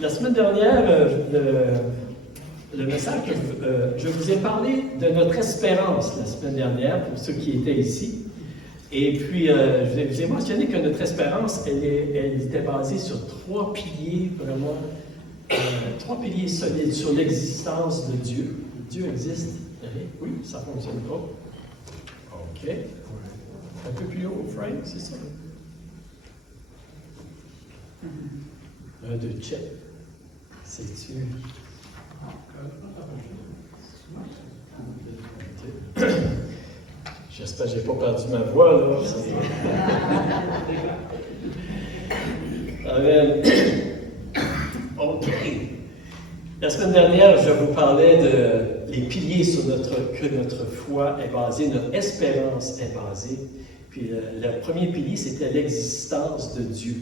La semaine dernière, le message, je vous ai parlé de notre espérance la semaine dernière, pour ceux qui étaient ici. Et puis, je vous ai mentionné que notre espérance, elle était basée sur trois piliers, vraiment, trois piliers solides sur l'existence de Dieu. Dieu existe. Oui, ça ne fonctionne pas. OK. Un peu plus haut, Frank, c'est ça? Un, deux, check. C'est-tu? J'espère que je n'ai pas perdu ma voix, là. Amen. OK. La semaine dernière, je vous parlais de les piliers sur que notre foi est basée, notre espérance est basée. Puis le premier pilier, c'était l'existence de Dieu.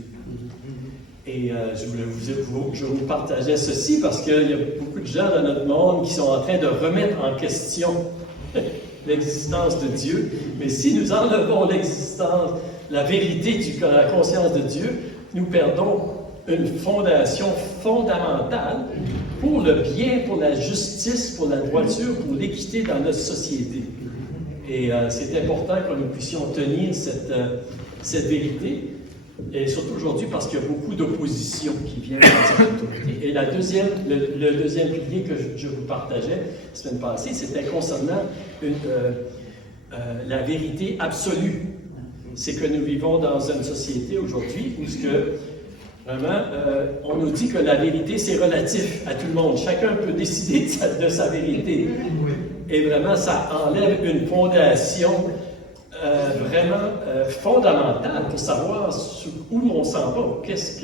Et je vous partageais ceci parce qu'il y a beaucoup de gens dans notre monde qui sont en train de remettre en question l'existence de Dieu. Mais si nous enlevons l'existence, la vérité de la conscience de Dieu, nous perdons une fondation fondamentale pour le bien, pour la justice, pour la droiture, pour l'équité dans notre société. Et c'est important que nous puissions tenir cette vérité. Et surtout aujourd'hui, parce qu'il y a beaucoup d'opposition qui vient de cette autorité. Et le deuxième pilier que je vous partageais la semaine passée, c'était concernant la vérité absolue. C'est que nous vivons dans une société aujourd'hui où vraiment, on nous dit que la vérité, c'est relatif à tout le monde. Chacun peut décider de sa vérité. Et vraiment, ça enlève une fondation vraiment fondamentale pour savoir où on s'en va, qu'est-ce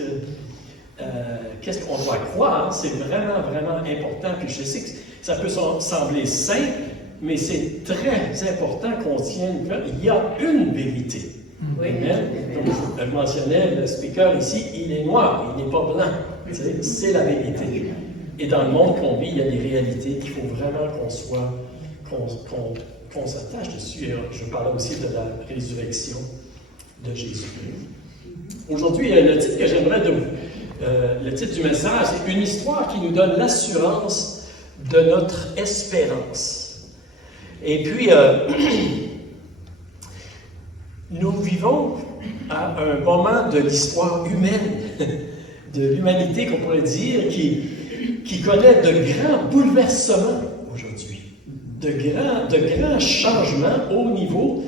qu'on doit croire. C'est vraiment, vraiment important. Puis je sais que ça peut sembler simple, mais c'est très important qu'on tienne compte. Il y a une vérité. Oui. Comme je mentionnais, le speaker ici, il est noir, il n'est pas blanc. C'est la vérité. Et dans le monde qu'on vit, il y a des réalités qu'il faut vraiment qu'on s'attache dessus. Et je parle aussi de la résurrection de Jésus. Aujourd'hui, le titre que j'aimerais le titre du message, c'est une histoire qui nous donne l'assurance de notre espérance. Et puis, nous vivons à un moment de l'histoire humaine, de l'humanité, qu'on pourrait dire, qui connaît de grands bouleversements aujourd'hui. De grands changements au niveau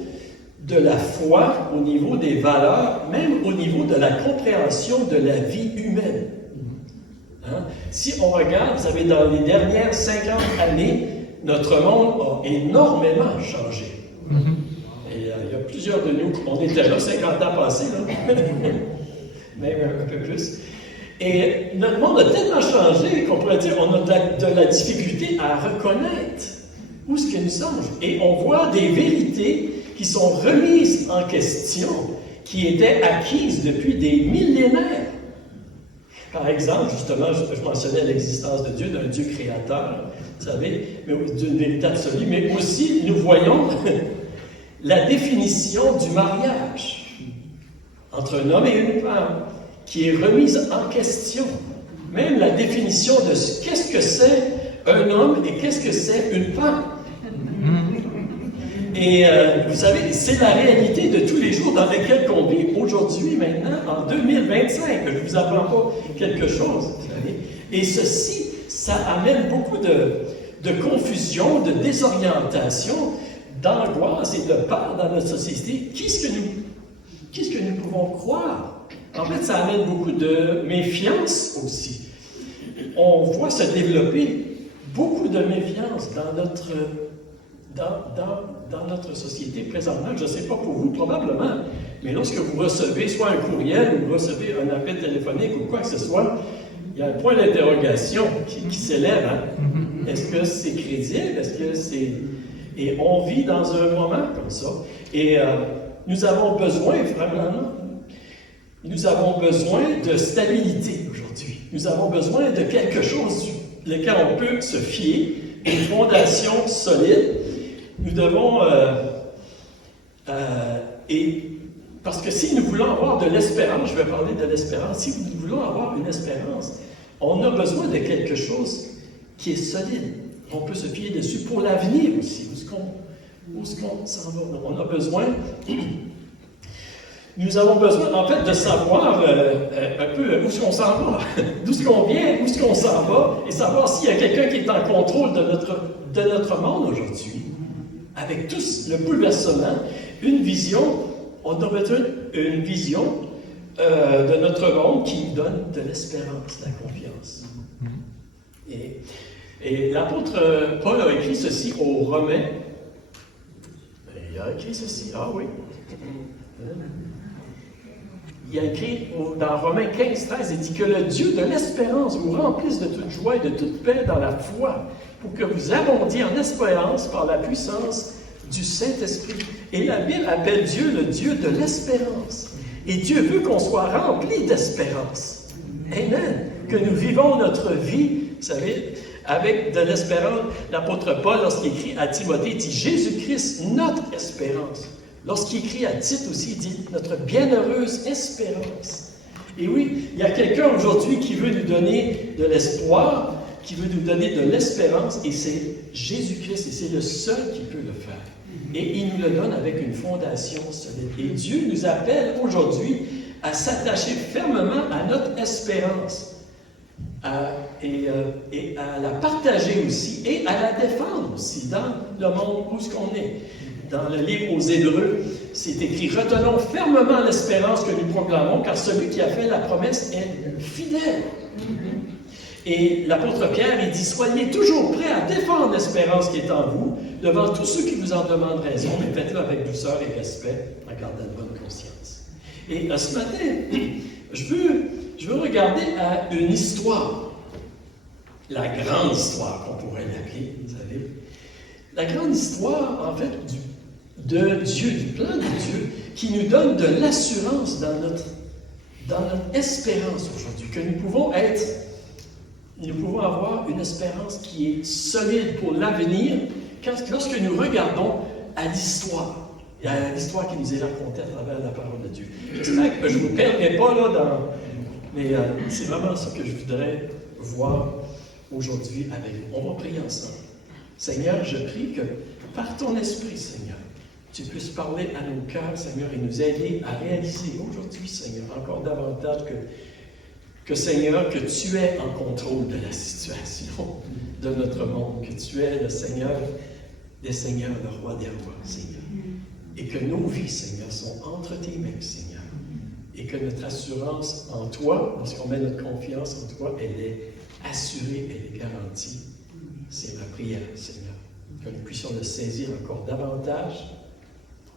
de la foi, au niveau des valeurs, même au niveau de la compréhension de la vie humaine. Hein? Si on regarde, vous savez, dans les dernières 50 années, notre monde a énormément changé. Et il y a plusieurs de nous, on était là 50 ans passés, là. Même un peu plus. Et notre monde a tellement changé qu'on pourrait dire qu'on a de la difficulté à reconnaître où est-ce que nous sommes. Et on voit des vérités qui sont remises en question, qui étaient acquises depuis des millénaires. Par exemple, justement, je mentionnais l'existence de Dieu, d'un Dieu créateur, vous savez, d'une vérité absolue, mais aussi nous voyons la définition du mariage entre un homme et une femme, qui est remise en question. Même la définition de qu'est-ce que c'est un homme et qu'est-ce que c'est une femme. Et vous savez, c'est la réalité de tous les jours dans lesquels on vit aujourd'hui, maintenant, en 2025. Je ne vous apprends pas quelque chose, vous savez. Et ceci, ça amène beaucoup de confusion, de désorientation, d'angoisse et de peur dans notre société. Qu'est-ce que nous pouvons croire? En fait, ça amène beaucoup de méfiance aussi. On voit se développer beaucoup de méfiance dans notre société présentement. Je ne sais pas pour vous, probablement, mais lorsque vous recevez soit un courriel ou vous recevez un appel téléphonique ou quoi que ce soit, il y a un point d'interrogation qui s'élève. Hein? Est-ce que c'est crédible? Est-ce que c'est... Et on vit dans un moment comme ça. Et nous avons besoin, vraiment, nous avons besoin de stabilité aujourd'hui. Nous avons besoin de quelque chose sur lequel on peut se fier, une fondation solide. Nous devons... parce que si nous voulons avoir de l'espérance, je vais parler de l'espérance, si nous voulons avoir une espérance, on a besoin de quelque chose qui est solide. On peut se fier dessus pour l'avenir aussi. Où est-ce qu'on s'en va? On a besoin... Nous avons besoin, en fait, de savoir un peu où est-ce qu'on s'en va, d'où est-ce qu'on vient, où est-ce qu'on s'en va, et savoir s'il y a quelqu'un qui est en contrôle de notre monde aujourd'hui. Avec tout le bouleversement, une vision, on a besoin d'une vision de notre monde qui nous donne de l'espérance, de la confiance. Et l'apôtre Paul a écrit ceci aux Romains. Il a écrit ceci, ah oui. Il a écrit dans Romains 15, 13, il dit que le Dieu de l'espérance vous remplisse de toute joie et de toute paix dans la foi, pour que vous abondiez en espérance par la puissance du Saint-Esprit. Et la Bible appelle Dieu le Dieu de l'espérance. Et Dieu veut qu'on soit rempli d'espérance. Amen. Que nous vivons notre vie, vous savez, avec de l'espérance. L'apôtre Paul, lorsqu'il écrit à Timothée, dit Jésus-Christ, notre espérance. Lorsqu'il écrit à Tite aussi, il dit notre bienheureuse espérance. Et oui, il y a quelqu'un aujourd'hui qui veut nous donner de l'espoir, qui veut nous donner de l'espérance, et c'est Jésus-Christ, et c'est le seul qui peut le faire. Et il nous le donne avec une fondation solide. Et Dieu nous appelle aujourd'hui à s'attacher fermement à notre espérance, et à la partager aussi, et à la défendre aussi dans le monde où ce qu'on est. Dans le livre aux Hébreux, c'est écrit « Retenons fermement l'espérance que nous proclamons, car celui qui a fait la promesse est fidèle. » Et l'apôtre Pierre, il dit « Soyez toujours prêts à défendre l'espérance qui est en vous, devant tous ceux qui vous en demandent raison, mais faites-le avec douceur et respect, en gardant une bonne conscience. » Et ce matin, je veux regarder à une histoire, la grande histoire qu'on pourrait l'appeler, vous savez. La grande histoire, en fait, de Dieu, du plan de Dieu, qui nous donne de l'assurance dans notre espérance aujourd'hui, que nous pouvons avoir une espérance qui est solide pour l'avenir, lorsque nous regardons à l'histoire qui nous est racontée à travers la parole de Dieu. J'espère que je ne vous perdrai pas là mais c'est vraiment ça que je voudrais voir aujourd'hui avec vous. On va prier ensemble. Seigneur, je prie que par ton esprit, Seigneur, tu puisses parler à nos cœurs, Seigneur, et nous aider à réaliser aujourd'hui, Seigneur, encore davantage que Seigneur, que tu es en contrôle de la situation de notre monde, que tu es le Seigneur des Seigneurs, le Roi des Rois, Seigneur. Et que nos vies, Seigneur, sont entre tes mains, Seigneur. Et que notre assurance en toi, lorsqu'on met notre confiance en toi, elle est assurée, elle est garantie. C'est ma prière, Seigneur. Que nous puissions le saisir encore davantage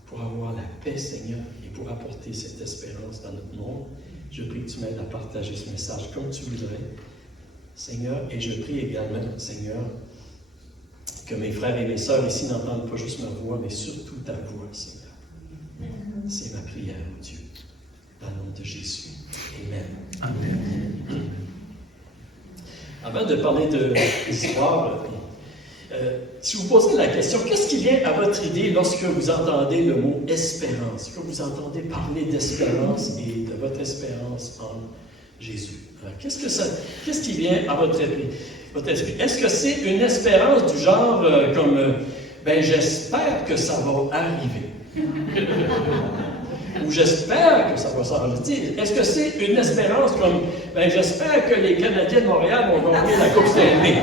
pour avoir la paix, Seigneur, et pour apporter cette espérance dans notre monde. Je prie que tu m'aides à partager ce message comme tu voudrais, Seigneur, et je prie également, Seigneur, que mes frères et mes sœurs ici n'entendent pas juste ma voix, mais surtout ta voix, Seigneur. C'est ma prière, Dieu, dans le nom de Jésus. Amen. Amen. Avant de parler de l'histoire, si vous posez la question, qu'est-ce qui vient à votre idée lorsque vous entendez le mot espérance, que vous entendez parler d'espérance et de votre espérance en Jésus? Alors, qu'est-ce qui vient à votre esprit? Est-ce que c'est une espérance du genre comme j'espère que ça va arriver? Ou j'espère que ça va s'arrêter. Est-ce que c'est une espérance comme j'espère que les Canadiens de Montréal vont gagner la Coupe Stanley?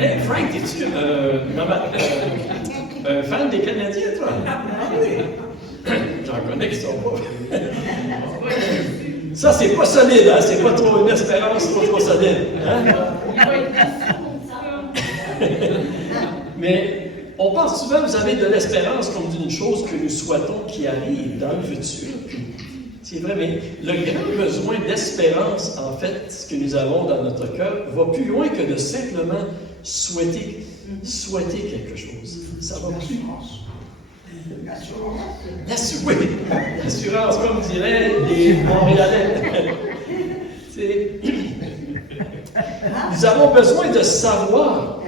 Hey, Frank, es-tu un fan des Canadiens, toi? Oui. J'en connais qui ne sont pas. Ça, c'est pas solide, hein? C'est pas trop une espérance trop solide. Hein? Mais on pense souvent, vous avez de l'espérance comme d'une chose que nous souhaitons qui arrive dans le futur. C'est vrai, mais le grand besoin d'espérance, en fait, ce que nous avons dans notre cœur, va plus loin que de simplement souhaiter quelque chose. Ça va plus. L'assurance, comme diraient les Montréalais. Nous avons besoin de savoir.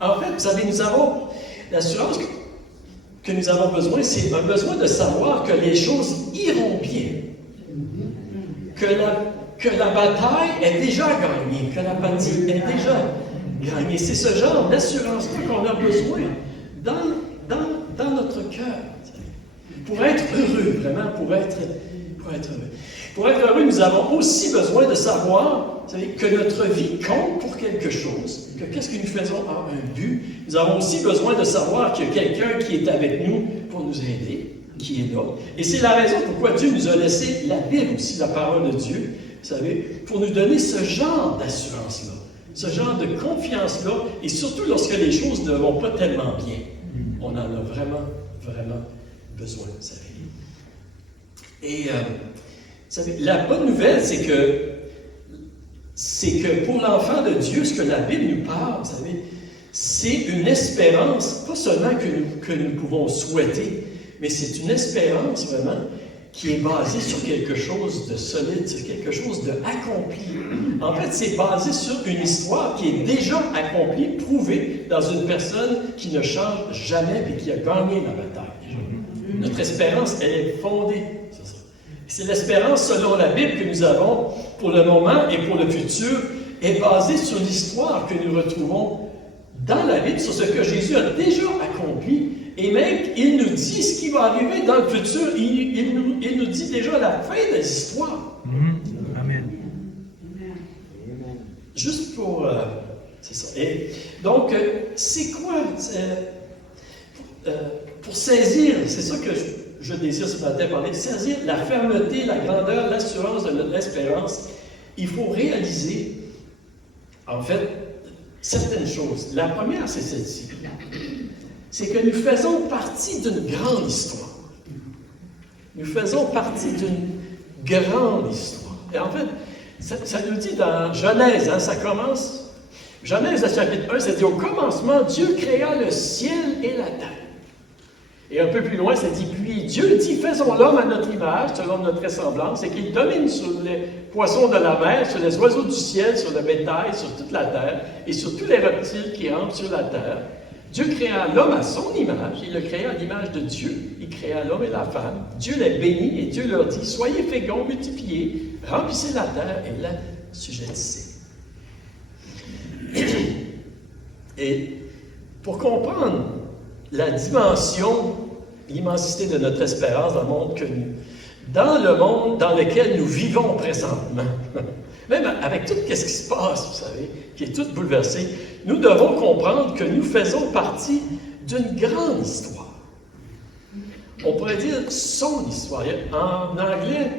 En fait, vous savez, nous avons l'assurance que nous avons besoin, c'est un besoin de savoir que les choses iront bien. que la bataille est déjà gagnée, que la bataille est déjà gagnée. C'est ce genre d'assurance-là qu'on a besoin dans notre cœur. Pour être heureux, vraiment, pour être heureux. Pour être heureux, nous avons aussi besoin de savoir, vous savez, que notre vie compte pour quelque chose, que qu'est-ce que nous faisons a un but. Nous avons aussi besoin de savoir qu'il y a quelqu'un qui est avec nous pour nous aider, qui est là. Et c'est la raison pourquoi Dieu nous a laissé la Bible aussi, la parole de Dieu, vous savez, pour nous donner ce genre d'assurance-là, ce genre de confiance-là, et surtout lorsque les choses ne vont pas tellement bien. On en a vraiment, vraiment besoin, vous savez. Et, vous savez, la bonne nouvelle, c'est que pour l'enfant de Dieu, ce que la Bible nous parle, vous savez, c'est une espérance, pas seulement que nous pouvons souhaiter, mais c'est une espérance vraiment qui est basée sur quelque chose de solide, sur quelque chose d'accompli. En fait, c'est basé sur une histoire qui est déjà accomplie, prouvée dans une personne qui ne change jamais et qui a gagné la bataille. Notre espérance, elle est fondée sur ça. C'est l'espérance, selon la Bible, que nous avons pour le moment et pour le futur, est basée sur l'histoire que nous retrouvons dans la Bible, sur ce que Jésus a déjà accompli. Et même, il nous dit ce qui va arriver dans le futur. Il nous dit déjà la fin de l'histoire. Amen. Juste pour... c'est ça. Et donc, c'est quoi? Pour saisir, c'est ça que je désire ce matin parler, saisir la fermeté, la grandeur, l'assurance de notre espérance, il faut réaliser, en fait, certaines choses. La première, c'est celle-ci. C'est que nous faisons partie d'une grande histoire. Nous faisons partie d'une grande histoire. Et en fait, ça nous dit dans Genèse, ça commence, Genèse, chapitre 1, ça dit, au commencement, Dieu créa le ciel et la terre. Et un peu plus loin, ça dit, puis Dieu dit, faisons l'homme à notre image, selon notre ressemblance, et qu'il domine sur les poissons de la mer, sur les oiseaux du ciel, sur le bétail, sur toute la terre, et sur tous les reptiles qui rampent sur la terre. Dieu créa l'homme à son image, il le créa à l'image de Dieu, il créa l'homme et la femme. Dieu les bénit, et Dieu leur dit, soyez féconds, multipliez, remplissez la terre et la sujettissez. Et pour comprendre la dimension, l'immensité de notre espérance dans le monde dans lequel nous vivons présentement, même avec tout ce qui se passe, vous savez, qui est tout bouleversé, nous devons comprendre que nous faisons partie d'une grande histoire. On pourrait dire son histoire. En anglais,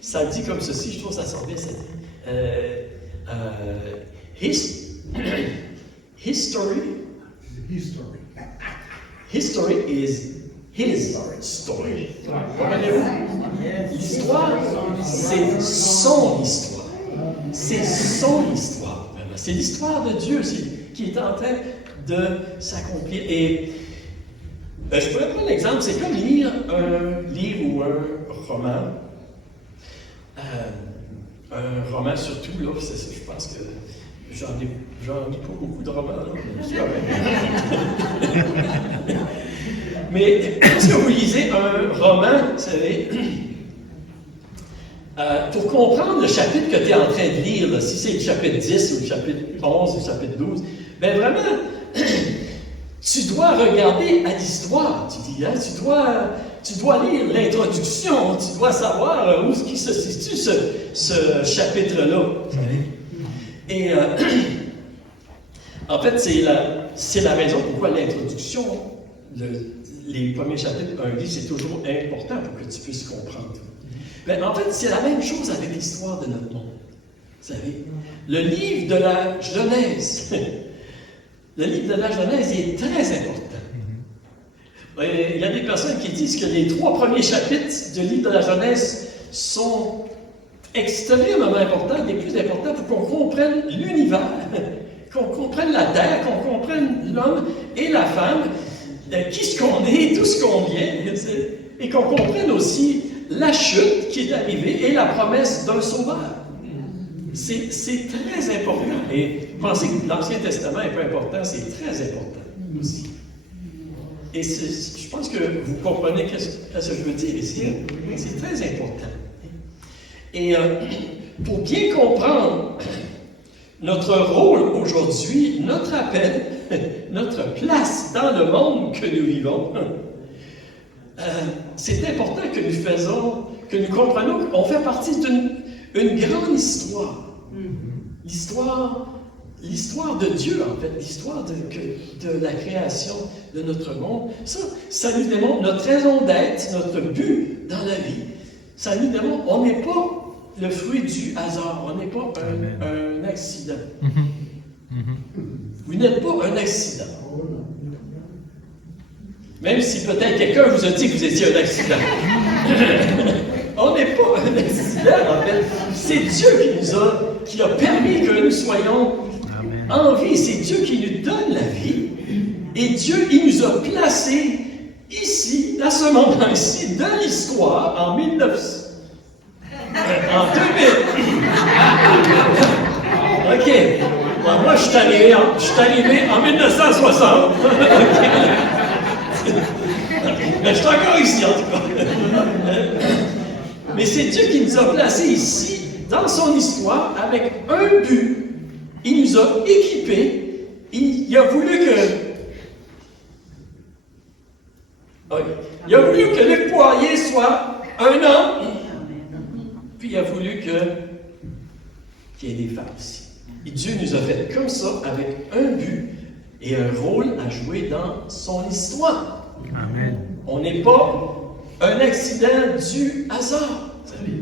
ça dit comme ceci, je trouve que ça sent bien, ça dit history. History is his story. Comprenez-vous? L'histoire, c'est son histoire. C'est son histoire. C'est l'histoire de Dieu qui est en train de s'accomplir. Et je pourrais prendre un exemple, c'est comme lire un livre ou un roman. Un roman surtout, là, je pense que j'en lis pas beaucoup de romans, là. Mais lorsque vous lisez un roman, vous savez, pour comprendre le chapitre que tu es en train de lire, là, si c'est le chapitre 10 ou le chapitre 11 ou le chapitre 12, bien vraiment, tu dois regarder à l'histoire. Tu dis, hein, tu dois lire l'introduction, tu dois savoir où est-ce qu'il se situe ce chapitre-là. Vous savez. Et en fait, c'est la raison pourquoi l'introduction, les premiers chapitres d'un livre, c'est toujours important pour que tu puisses comprendre. Mais en fait, c'est la même chose avec l'histoire de notre monde. Vous savez, le livre de la Genèse, le livre de la Genèse est très important. Il y a des personnes qui disent que les 3 premiers chapitres du livre de la Genèse sont extrêmement importants, les plus importants pour qu'on comprenne l'univers, qu'on comprenne la terre, qu'on comprenne l'homme et la femme, qui ce qu'on est, d'où ce qu'on vient, et qu'on comprenne aussi la chute qui est arrivée et la promesse d'un sauveur. C'est très important. Et pensez que l'Ancien Testament est pas important, c'est très important aussi. Et je pense que vous comprenez ce que je veux dire ici. C'est très important. Et pour bien comprendre notre rôle aujourd'hui, notre appel, notre place dans le monde que nous vivons, c'est important que nous comprenions qu'on fait partie d'une grande histoire. L'histoire de Dieu, en fait, l'histoire de la création de notre monde. Ça nous démontre notre raison d'être, notre but dans la vie. Ça nous démontre qu'on n'est pas le fruit du hasard, on n'est pas un accident. Vous n'êtes pas un accident. Même si peut-être quelqu'un vous a dit que vous étiez un accident. On n'est pas un accident, en fait. C'est Dieu qui a permis que nous soyons en vie. C'est Dieu qui nous donne la vie. Et Dieu, il nous a placés ici, à ce moment-ci, dans l'histoire, en 1900. En 2000. OK. Bon, moi, je suis arrivé en 1960. Mais je suis encore ici, en tout cas. Mais c'est Dieu qui nous a placés ici, dans son histoire, avec un but. Il nous a équipés. Il a voulu que le poirier soit un homme. Puis il a voulu qu'il y ait des femmes aussi. Et Dieu nous a fait comme ça, avec un but et un rôle à jouer dans son histoire. Amen. On n'est pas un accident du hasard, vous savez.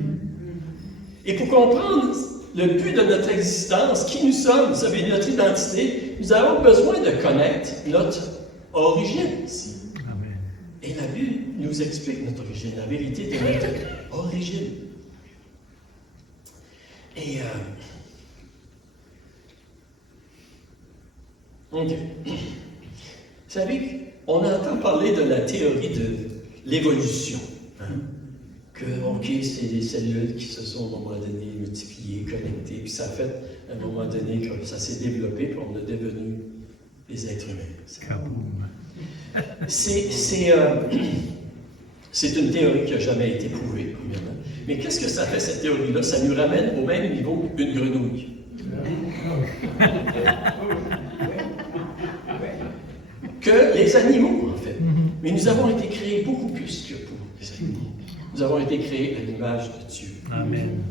Et pour comprendre le but de notre existence, qui nous sommes, vous savez, notre identité, nous avons besoin de connaître notre origine ici. Amen. Et la Bible nous explique notre origine, la vérité de notre origine. Et OK. Vous savez, on entend parler de la théorie de l'évolution. Que, OK, c'est des cellules qui se sont à un moment donné multipliées, connectées, puis ça a fait à un moment donné que ça s'est développé, puis on est devenu des êtres humains. C'est une théorie qui n'a jamais été prouvée, premièrement. Mais qu'est-ce que ça fait, cette théorie-là? Ça nous ramène au même niveau qu'une grenouille. Que les animaux, en fait. Mais nous avons été créés beaucoup plus que pour les animaux. Nous avons été créés à l'image de Dieu. Amen.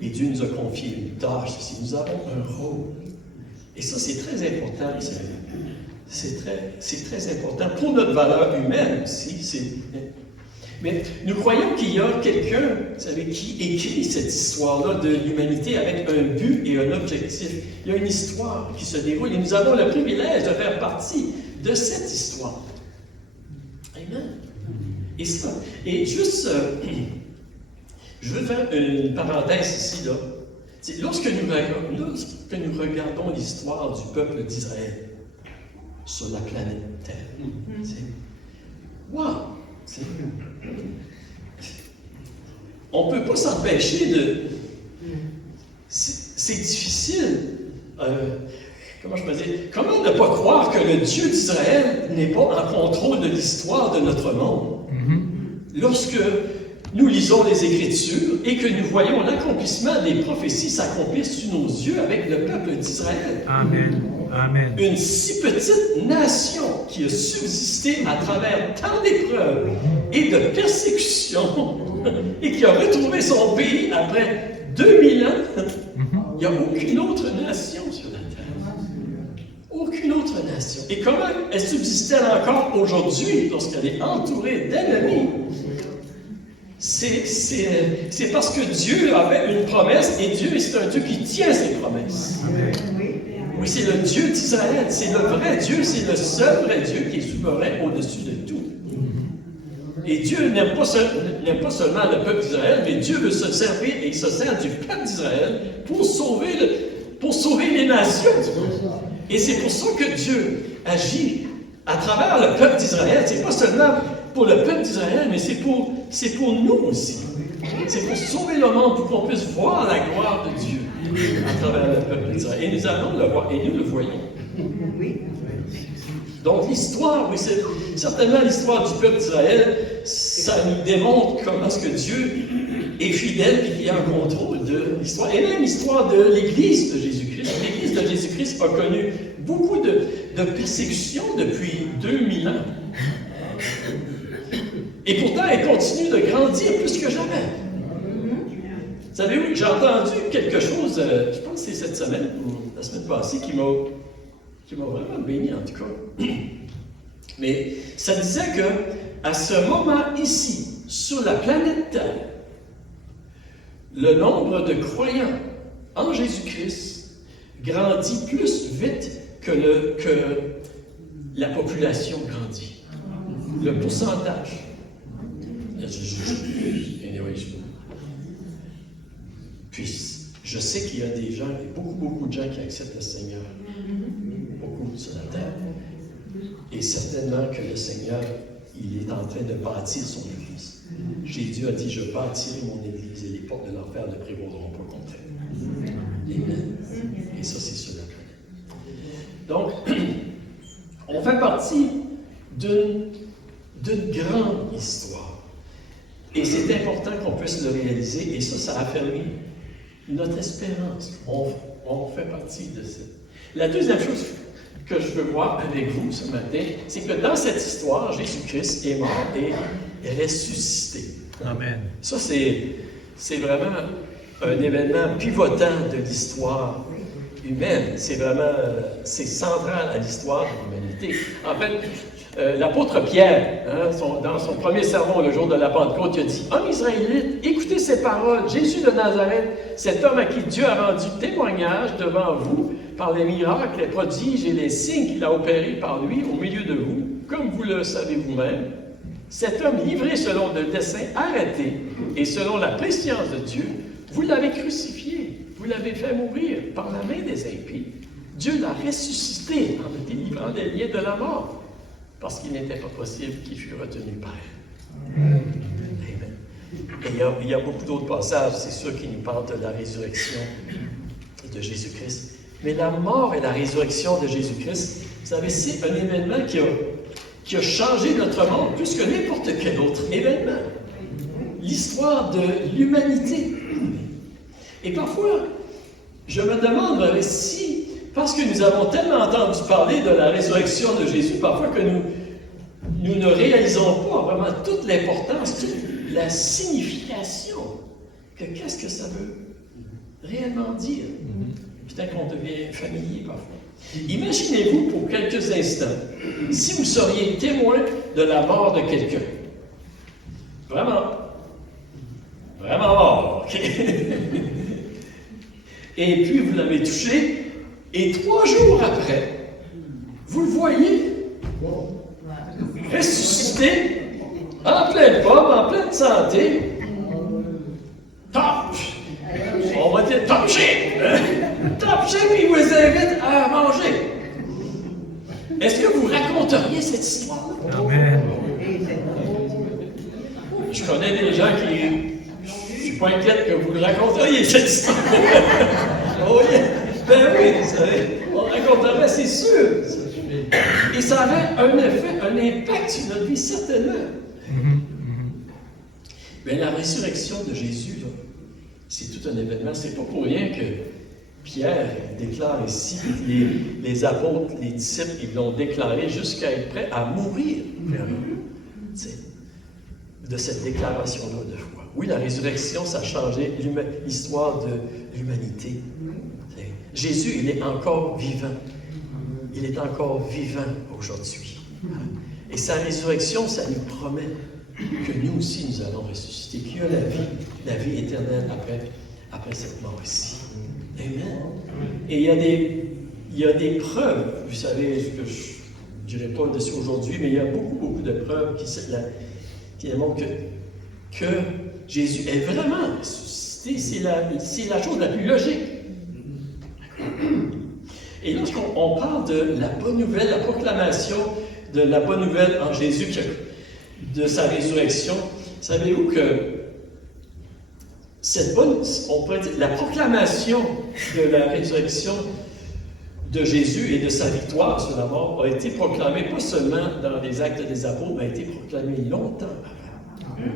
Et Dieu nous a confié une tâche ici. Nous avons un rôle. Et ça, c'est très important, les amis. C'est très important pour notre valeur humaine aussi. Mais nous croyons qu'il y a quelqu'un, vous savez, qui écrit cette histoire-là de l'humanité avec un but et un objectif. Il y a une histoire qui se déroule et nous avons le privilège de faire partie de cette histoire. Amen. Et juste, je veux faire une parenthèse ici, là. Lorsque nous regardons l'histoire du peuple d'Israël sur la planète Terre, wow! On ne peut pas s'empêcher de... C'est difficile. Comment je peux dire? Comment ne pas croire que le Dieu d'Israël n'est pas en contrôle de l'histoire de notre monde? Lorsque nous lisons les Écritures et que nous voyons l'accomplissement des prophéties s'accomplir sous nos yeux avec le peuple d'Israël. Amen. Amen. Une si petite nation qui a subsisté à travers tant d'épreuves et de persécutions et qui a retrouvé son pays après 2000 ans, il n'y a aucune autre nation sur la terre. Aucune autre nation. Et comment elle subsiste-t-elle encore aujourd'hui lorsqu'elle est entourée d'ennemis? C'est parce que Dieu avait une promesse et Dieu, c'est un Dieu qui tient ses promesses. Amen. Oui, c'est le Dieu d'Israël, c'est le vrai Dieu, c'est le seul vrai Dieu qui est souverain au-dessus de tout. Et Dieu n'aime pas seulement le peuple d'Israël, mais Dieu veut se servir et il se sert du peuple d'Israël pour sauver les nations. Et c'est pour ça que Dieu agit à travers le peuple d'Israël. C'est pas seulement pour le peuple d'Israël, mais c'est pour nous aussi. C'est pour sauver le monde, pour qu'on puisse voir la gloire de Dieu à travers le peuple d'Israël. Et nous allons le voir, et nous le voyons. Donc l'histoire, oui, c'est certainement l'histoire du peuple d'Israël, ça nous démontre comment est-ce que Dieu est fidèle et qu'il est en contrôle de l'histoire, et même l'histoire de l'Église de Jésus-Christ. L'Église de Jésus-Christ a connu beaucoup de persécutions depuis 2000 ans. Et pourtant, elle continue de grandir plus que jamais. Savez-vous, j'ai entendu quelque chose, je pense que c'est cette semaine, ou la semaine passée, qui m'a vraiment béni, en tout cas. Mais ça disait que, à ce moment ici, sur la planète Terre, le nombre de croyants en Jésus-Christ grandit plus vite que la population grandit. Le pourcentage. Puis, je sais qu'il y a des gens, beaucoup de gens qui acceptent le Seigneur. Beaucoup sur la terre. Et certainement que le Seigneur, il est en train de bâtir son Église. Jésus a dit, je bâtirai mon Église et les portes de l'enfer ne prévaudront pas contre elle. Amen. Et ça, c'est sur la planète. Donc, on fait partie d'une grande histoire. Et c'est important qu'on puisse le réaliser, et ça affermit notre espérance. On fait partie de ça. La deuxième chose que je veux voir avec vous ce matin, c'est que dans cette histoire, Jésus-Christ est mort et est ressuscité. Amen. Ça, c'est vraiment un événement pivotant de l'histoire humaine. C'est vraiment, c'est central à l'histoire de l'humanité. En fait, l'apôtre Pierre, dans son premier sermon le jour de la Pentecôte, il a dit « Hommes israélites, écoutez ces paroles. Jésus de Nazareth, cet homme à qui Dieu a rendu témoignage devant vous par les miracles, les prodiges et les signes qu'il a opérés par lui au milieu de vous, comme vous le savez vous-même. Cet homme livré selon le dessein arrêté et selon la préscience de Dieu, vous l'avez crucifié, vous l'avez fait mourir par la main des impies. Dieu l'a ressuscité en le délivrant des liens de la mort, parce qu'il n'était pas possible qu'il fût retenu par elle. » Amen. Et il y a beaucoup d'autres passages, c'est sûr, qui nous parlent de la résurrection de Jésus-Christ. Mais la mort et la résurrection de Jésus-Christ, vous savez, c'est un événement qui a changé notre monde plus que n'importe quel autre événement. L'histoire de l'humanité. Et parfois, je me demande si, parce que nous avons tellement entendu parler de la résurrection de Jésus, parfois que nous ne réalisons pas vraiment toute l'importance, toute la signification que qu'est-ce que ça veut réellement dire. Peut-être qu'on devient familier parfois. Imaginez-vous pour quelques instants si vous seriez témoin de la mort de quelqu'un. Vraiment mort. OK? Et puis vous l'avez touché, et 3 jours après, vous le voyez ressuscité, en pleine forme, en pleine santé. Top! On va dire top shape! Top shape, il vous invite à manger. Est-ce que vous raconteriez cette histoire? Amen. Je connais des gens qui... Je ne suis pas inquiète que vous le raconteriez, cette histoire. Oh oui, ben oui, vous savez, on raconterait, c'est sûr. Et ça avait un effet, un impact sur notre vie, certainement. Mais la résurrection de Jésus, là, c'est tout un événement. C'est pas pour rien que Pierre déclare ici, les apôtres, les disciples, ils l'ont déclaré jusqu'à être prêts à mourir. De cette déclaration-là de foi. Oui, la résurrection, ça a changé l'histoire de l'humanité. Jésus, il est encore vivant. Il est encore vivant aujourd'hui. Et sa résurrection, ça nous promet que nous aussi, nous allons ressusciter, qu'il y a la vie éternelle après cette mort ici. Amen. Et il y a des preuves, vous savez, que je ne dirai pas dessus aujourd'hui, mais il y a beaucoup de preuves qui démontrent que Jésus est vraiment ressuscité. C'est la chose la plus logique. Et lorsqu'on parle de la bonne nouvelle, la proclamation de la bonne nouvelle en Jésus, de sa résurrection, savez-vous que on pourrait dire, la proclamation de la résurrection de Jésus et de sa victoire sur la mort a été proclamée pas seulement dans les Actes des Apôtres, mais a été proclamée longtemps avant.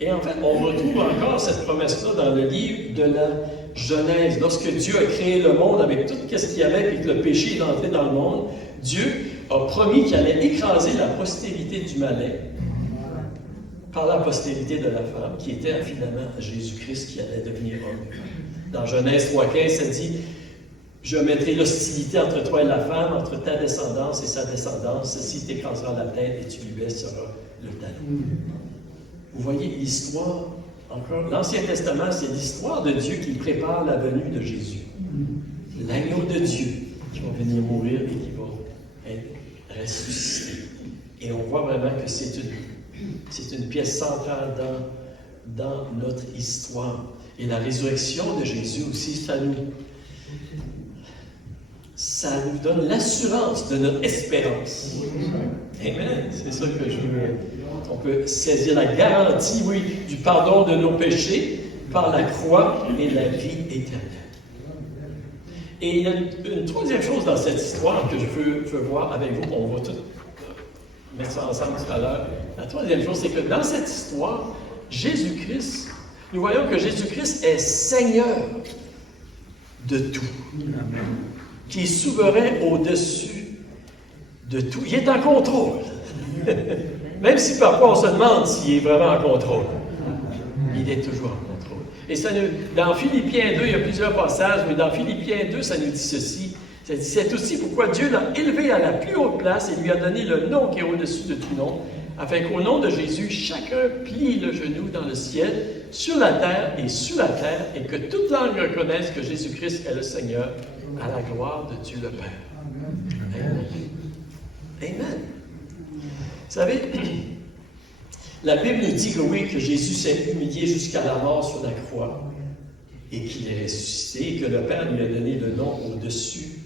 Et en fait, on retrouve encore cette promesse-là dans le livre de la Genèse. Lorsque Dieu a créé le monde avec tout ce qu'il y avait et que le péché est entré dans le monde, Dieu a promis qu'il allait écraser la postérité du malin par la postérité de la femme, qui était finalement Jésus-Christ qui allait devenir homme. Dans Genèse 3,15, ça dit « Je mettrai l'hostilité entre toi et la femme, entre ta descendance et sa descendance. Ceci t'écrasera la tête et tu lui baisseras le talon. » Vous voyez l'histoire, encore, l'Ancien Testament, c'est l'histoire de Dieu qui prépare la venue de Jésus. L'agneau de Dieu qui va venir mourir et qui va être ressuscité. Et on voit vraiment que c'est une pièce centrale dans notre histoire. Et la résurrection de Jésus aussi, ça nous donne l'assurance de notre espérance. Amen. C'est ça que je veux. On peut saisir la garantie, oui, du pardon de nos péchés par la croix et la vie éternelle. Et il y a une troisième chose dans cette histoire que je veux voir avec vous. On va tout mettre ça ensemble tout à l'heure. La troisième chose, c'est que dans cette histoire, Jésus-Christ, nous voyons que Jésus-Christ est Seigneur de tout. Amen. Qui est souverain au-dessus de tout. Il est en contrôle. Même si parfois on se demande s'il est vraiment en contrôle. Il est toujours en contrôle. Et ça dans Philippiens 2, il y a plusieurs passages, mais dans Philippiens 2, ça nous dit ceci. Ça dit, c'est aussi pourquoi Dieu l'a élevé à la plus haute place et lui a donné le nom qui est au-dessus de tout nom, afin qu'au nom de Jésus, chacun plie le genou dans le ciel, sur la terre et sous la terre, et que toute langue reconnaisse que Jésus-Christ est le Seigneur, à la gloire de Dieu le Père. Amen. Amen. Vous savez, la Bible nous dit que oui, que Jésus s'est humilié jusqu'à la mort sur la croix et qu'il est ressuscité et que le Père lui a donné le nom au-dessus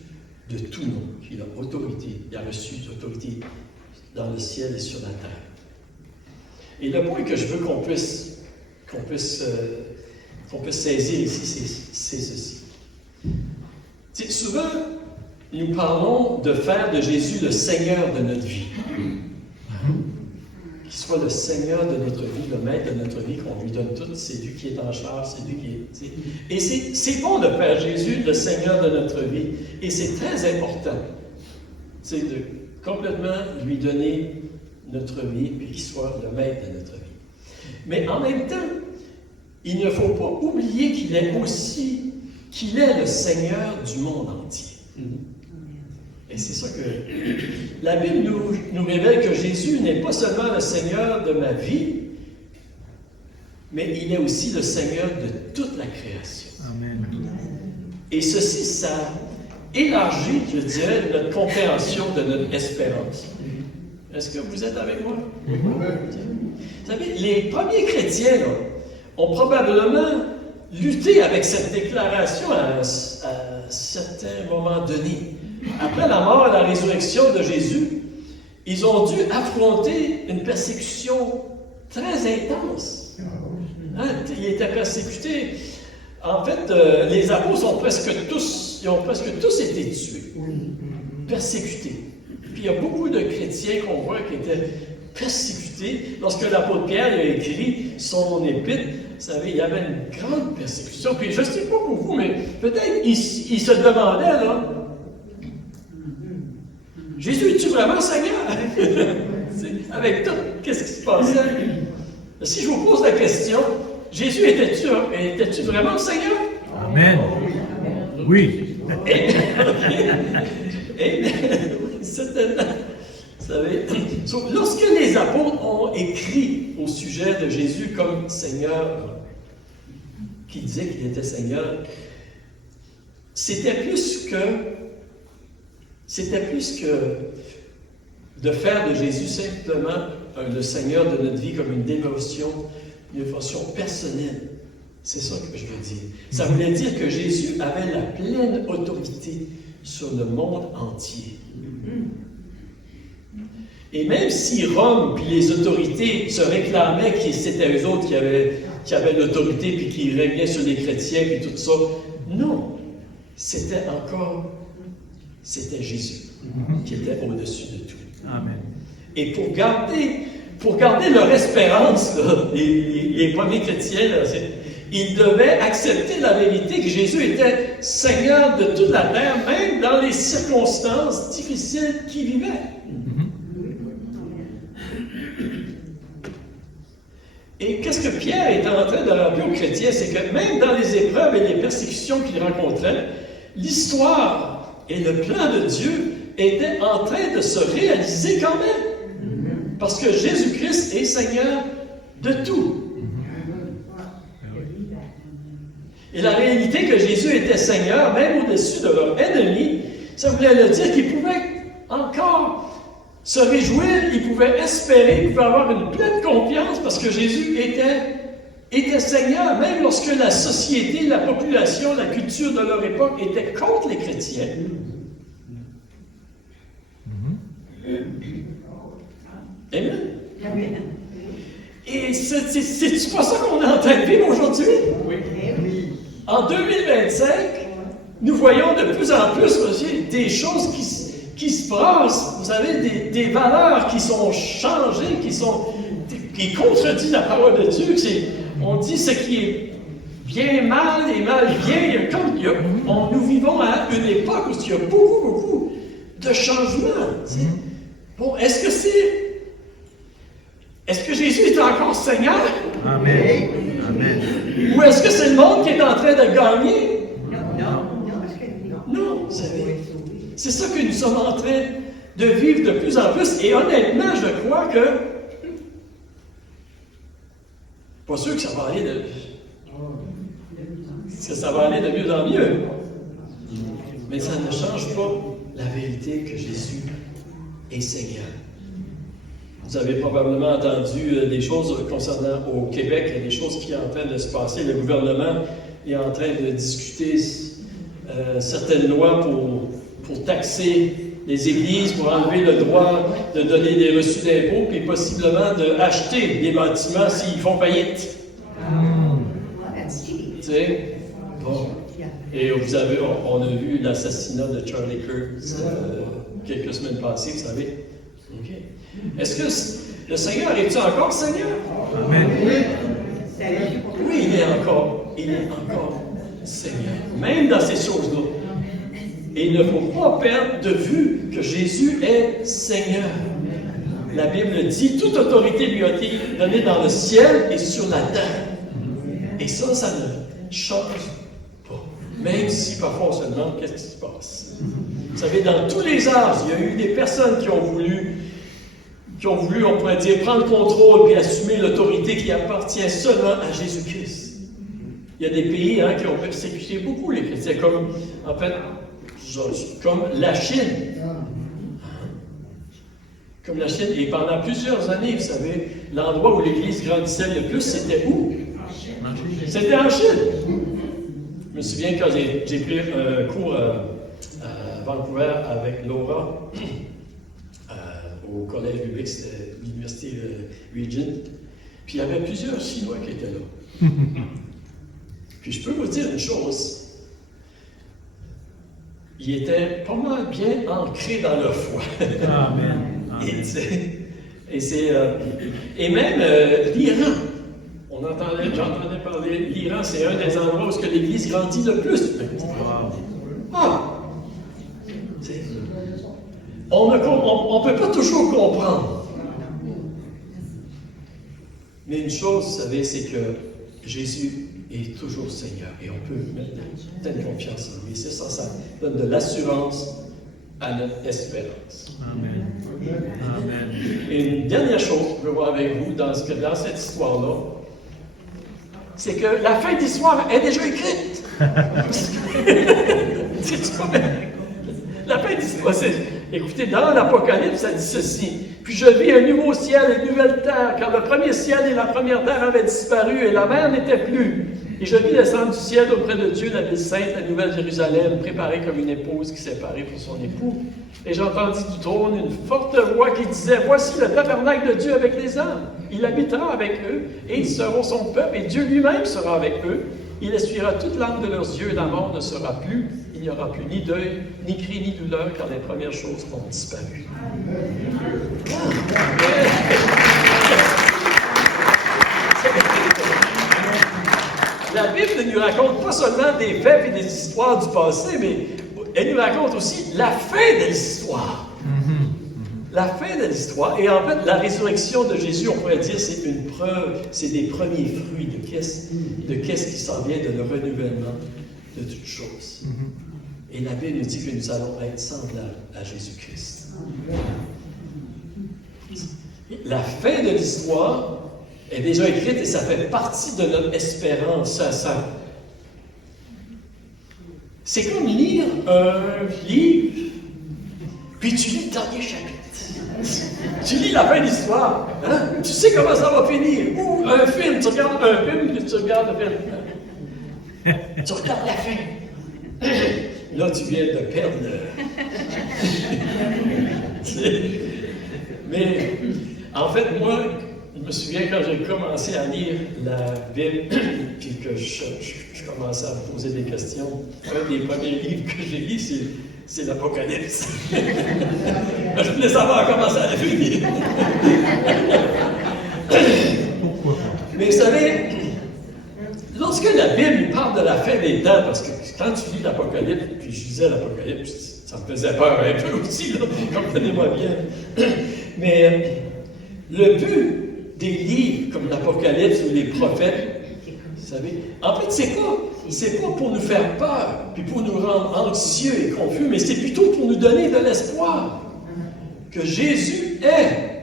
de tout nom, qu'il a autorité, il a reçu l'autorité dans le ciel et sur la terre. Et le point que je veux qu'on puisse saisir ici, c'est ceci. T'sais, souvent, nous parlons de faire de Jésus le Seigneur de notre vie. Qu'il soit le Seigneur de notre vie, le maître de notre vie, qu'on lui donne tout, c'est lui qui est en charge, c'est lui qui est... T'sais. Et c'est bon de faire Jésus le Seigneur de notre vie. Et c'est très important, c'est de complètement lui donner notre vie, puis qu'il soit le maître de notre vie. Mais en même temps, il ne faut pas oublier qu'il est le Seigneur du monde entier. Et c'est ça que la Bible nous révèle que Jésus n'est pas seulement le Seigneur de ma vie, mais il est aussi le Seigneur de toute la création. Amen. Et ceci, ça élargit, je dirais, notre compréhension de notre espérance. Est-ce que vous êtes avec moi? Vous savez, les premiers chrétiens là, ont probablement lutté avec cette déclaration à certains moments donnés. Après la mort et la résurrection de Jésus, ils ont dû affronter une persécution très intense. Ils étaient persécutés. En fait, les apôtres ont presque tous été tués, persécutés. Puis il y a beaucoup de chrétiens qu'on voit qui étaient persécutés. Lorsque l'apôtre Pierre a écrit son épître, vous savez, il y avait une grande persécution. Puis je ne sais pas pour vous, mais peut-être il se demandait, là, Jésus, es-tu vraiment Seigneur? Avec tout, qu'est-ce qui se passait? Si je vous pose la question, Jésus, étais-tu vraiment Seigneur? Amen. Oui. Certainement. Vous savez, lorsque les apôtres ont écrit au sujet de Jésus comme Seigneur, qui disait qu'il était Seigneur, c'était plus que de faire de Jésus simplement le Seigneur de notre vie comme une dévotion personnelle. C'est ça que je veux dire. Ça voulait dire que Jésus avait la pleine autorité sur le monde entier. Et même si Rome puis les autorités se réclamaient que c'était eux autres qui avaient l'autorité puis qui régnaient sur les chrétiens puis tout ça, non. C'était Jésus qui était au-dessus de tout. Amen. Et pour garder pour garder leur espérance, là, les premiers chrétiens, là, ils devaient accepter la vérité que Jésus était Seigneur de toute la terre, même dans les circonstances difficiles qu'ils vivaient. Et qu'est-ce que Pierre est en train de rappeler aux chrétiens, c'est que même dans les épreuves et les persécutions qu'ils rencontraient, l'histoire et le plan de Dieu étaient en train de se réaliser quand même. Parce que Jésus-Christ est Seigneur de tout. Et la réalité que Jésus était Seigneur, même au-dessus de leurs ennemis, ça voulait dire qu'ils pouvaient encore se réjouir, ils pouvaient espérer, ils pouvaient avoir une pleine confiance parce que Jésus était Seigneur, même lorsque la société, la population, la culture de leur époque était contre les chrétiens. Amen. Amen. Et c'est pas ça qu'on est en train de vivre aujourd'hui? Oui. En 2025, nous voyons de plus en plus aussi des choses qui se passent. Vous savez, des valeurs qui sont changées, qui contredisent la parole de Dieu. On dit ce qui est bien mal et mal bien. Nous vivons à une époque où il y a beaucoup de changements. Bon, est-ce que Jésus est encore Seigneur? Amen. Amen. Ou est-ce que c'est le monde qui est en train de gagner? Non, c'est ça que nous sommes en train de vivre de plus en plus. Et honnêtement, je crois que pas sûr que ça va aller de mieux en mieux. Mais ça ne change pas la vérité que Jésus est Seigneur. Vous avez probablement entendu des choses concernant au Québec, il y a des choses qui sont en train de se passer. Le gouvernement est en train de discuter certaines lois pour taxer les églises, pour enlever le droit de donner des reçus d'impôts, puis possiblement d'acheter des bâtiments s'ils font faillite. Tu sais? Bon. Et on a vu l'assassinat de Charlie Kirk quelques semaines passées, vous savez. OK. Est-ce que le Seigneur est-il encore Seigneur? Amen. Oui, il est encore Seigneur, même dans ces choses-là. Et il ne faut pas perdre de vue que Jésus est Seigneur. La Bible dit, toute autorité lui a été donnée dans le ciel et sur la terre. Et ça ne change pas. Même si parfois on se demande qu'est-ce qui se passe. Vous savez, dans tous les âges, il y a eu des personnes qui ont voulu, on pourrait dire, prendre le contrôle et assumer l'autorité qui appartient seulement à Jésus-Christ. Il y a des pays qui ont persécuté beaucoup les chrétiens, comme la Chine. Comme la Chine. Et pendant plusieurs années, vous savez, l'endroit où l'Église grandissait le plus, c'était où? C'était en Chine. Je me souviens quand j'ai pris un cours à Vancouver avec Laura, au collège biblique, c'était l'université Regent. Puis il y avait plusieurs Chinois qui étaient là. Puis je peux vous dire une chose. Ils étaient pas mal bien ancrés dans leur foi. Amen. Et même l'Iran. J'entendais parler, l'Iran, c'est un des endroits où l'Église grandit le plus. On ne peut pas toujours comprendre. Mais une chose, vous savez, c'est que Jésus est toujours Seigneur et on peut mettre telle confiance en lui. C'est ça, ça donne de l'assurance à notre espérance. Amen. Amen. Et une dernière chose que je veux voir avec vous dans cette histoire-là, c'est que la fin de l'histoire est déjà écrite. La fin de l'histoire, écoutez, dans l'Apocalypse, ça dit ceci. Puis je vis un nouveau ciel et une nouvelle terre, car le premier ciel et la première terre avaient disparu et la mer n'était plus. Et je vis descendre du ciel auprès de Dieu la ville sainte, la nouvelle Jérusalem, préparée comme une épouse qui s'est parée pour son époux. Et j'entendis du trône une forte voix qui disait, voici le tabernacle de Dieu avec les hommes. Il habitera avec eux, et ils seront son peuple, et Dieu lui-même sera avec eux. Il essuiera toute larme de leurs yeux, et la mort ne sera plus. Il n'y aura plus ni deuil, ni cri, ni douleur, car les premières choses ont disparu. la Bible ne nous raconte pas seulement des faits et des histoires du passé, mais elle nous raconte aussi la fin de l'histoire. La fin de l'histoire. Et en fait, la résurrection de Jésus, on pourrait dire, c'est une preuve, c'est des premiers fruits de qu'est-ce qui s'en vient, de le renouvellement de toutes choses. Et la Bible nous dit que nous allons être semblables à Jésus-Christ. La fin de l'histoire est déjà écrite et ça fait partie de notre espérance. C'est comme lire un livre, puis tu lis le dernier chapitre. Tu lis la fin de l'histoire. Hein? Tu sais comment ça va finir. Ou un film, tu regardes un film, puis tu regardes le film. Tu regardes la fin. Là, tu viens de perdre Mais, en fait, moi, je me souviens quand j'ai commencé à lire la Bible, puis que je commençais à me poser des questions. Un des premiers livres que j'ai lu, c'est l'Apocalypse. Je voulais savoir comment ça allait finir. Mais vous savez, lorsque la Bible parle de la fin des temps, parce que quand tu lis l'Apocalypse, puis je lisais l'Apocalypse, ça me faisait peur un peu aussi, là, comprenez-moi bien. Mais le but des livres comme l'Apocalypse ou les prophètes, vous savez, en fait, c'est pas pour nous faire peur, puis pour nous rendre anxieux et confus, mais c'est plutôt pour nous donner de l'espoir que Jésus est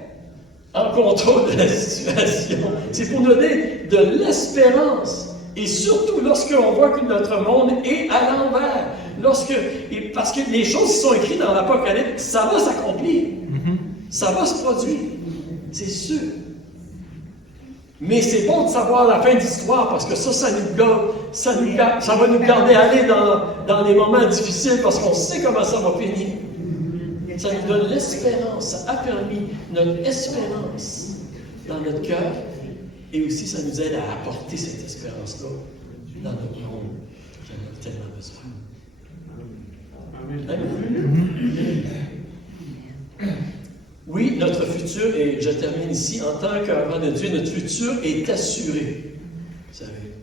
en contrôle de la situation. C'est pour nous donner de l'espérance. Et surtout lorsqu'on voit que notre monde est à l'envers. Parce que les choses qui sont écrites dans l'Apocalypse, ça va s'accomplir. Ça va se produire. C'est sûr. Mais c'est bon de savoir la fin de l'histoire parce que ça va nous garder aller dans les moments difficiles parce qu'on sait comment ça va finir. Ça nous donne l'espérance, ça a permis notre espérance dans notre cœur et aussi ça nous aide à apporter cette espérance-là dans notre monde qui en a tellement besoin. Amen. Oui, notre futur, et je termine ici, en tant qu'enfant de Dieu, notre futur est assuré. Vous savez.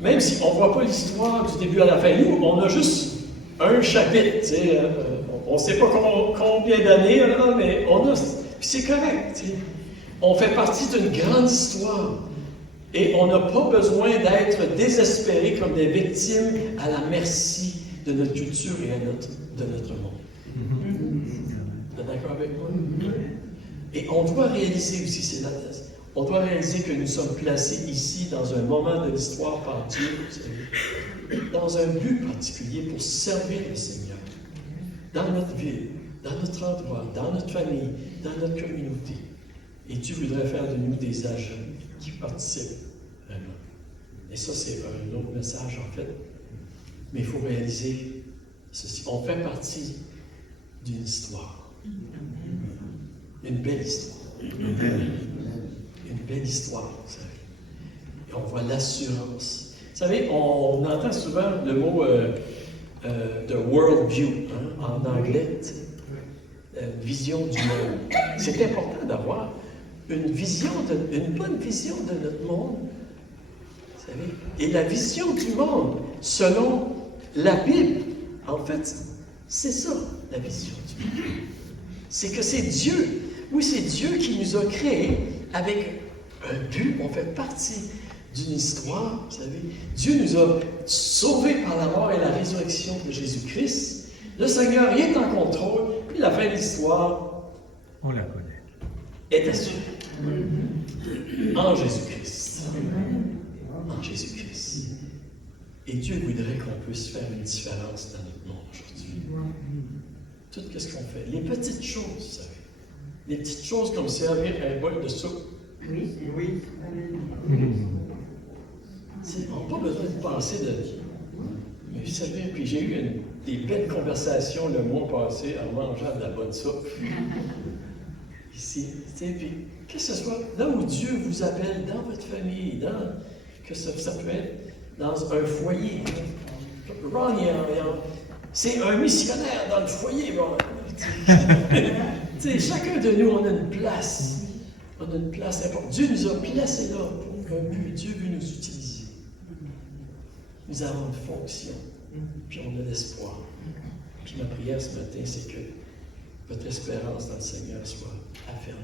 Même si on ne voit pas l'histoire du début à la fin, nous, on a juste un chapitre. Tu sais, on ne sait pas combien d'années, là, mais on a. Puis c'est correct. Tu sais. On fait partie d'une grande histoire. Et on n'a pas besoin d'être désespérés comme des victimes à la merci de notre culture et de notre monde. Vous êtes d'accord avec moi? Et on doit réaliser aussi, on doit réaliser que nous sommes placés ici dans un moment de l'histoire par Dieu, vous savez, dans un but particulier pour servir le Seigneur, dans notre ville, dans notre endroit, dans notre famille, dans notre communauté. Et Dieu voudrait faire de nous des agents qui participent vraiment. Et ça, c'est un autre message en fait. Mais il faut réaliser ceci. On fait partie d'une histoire. Une belle histoire. Une belle histoire, vous savez. Et on voit l'assurance. Vous savez, on entend souvent le mot de world view, hein, en anglais, vision du monde. C'est important d'avoir une bonne vision de notre monde. Vous savez. Et la vision du monde, selon la Bible, en fait, c'est ça, la vision du monde. C'est que c'est Dieu. Oui, c'est Dieu qui nous a créés avec un but. On fait partie d'une histoire, vous savez. Dieu nous a sauvés par la mort et la résurrection de Jésus-Christ. Le Seigneur est en contrôle, puis la fin de l'histoire, on la connaît, est assurée. En Jésus-Christ. En Jésus-Christ. Et Dieu voudrait qu'on puisse faire une différence dans notre monde aujourd'hui. Tout ce qu'on fait. Les petites choses, vous savez. Les petites choses comme servir un bol de soupe. Oui. On n'a pas besoin de penser de... Mais vous savez, puis j'ai eu des belles conversations le mois passé en mangeant de la bonne soupe. Ici, tu sais, puis que ce soit là où Dieu vous appelle, dans votre famille, que ça peut être dans un foyer. Ron, c'est un missionnaire dans le foyer. Bon. Chacun de nous, on a une place. On a une place importante. Dieu nous a placés là pour un but. Dieu veut nous utiliser. nous avons une fonction, puis on a l'espoir. Puis ma prière ce matin, c'est que votre espérance dans le Seigneur soit affermie.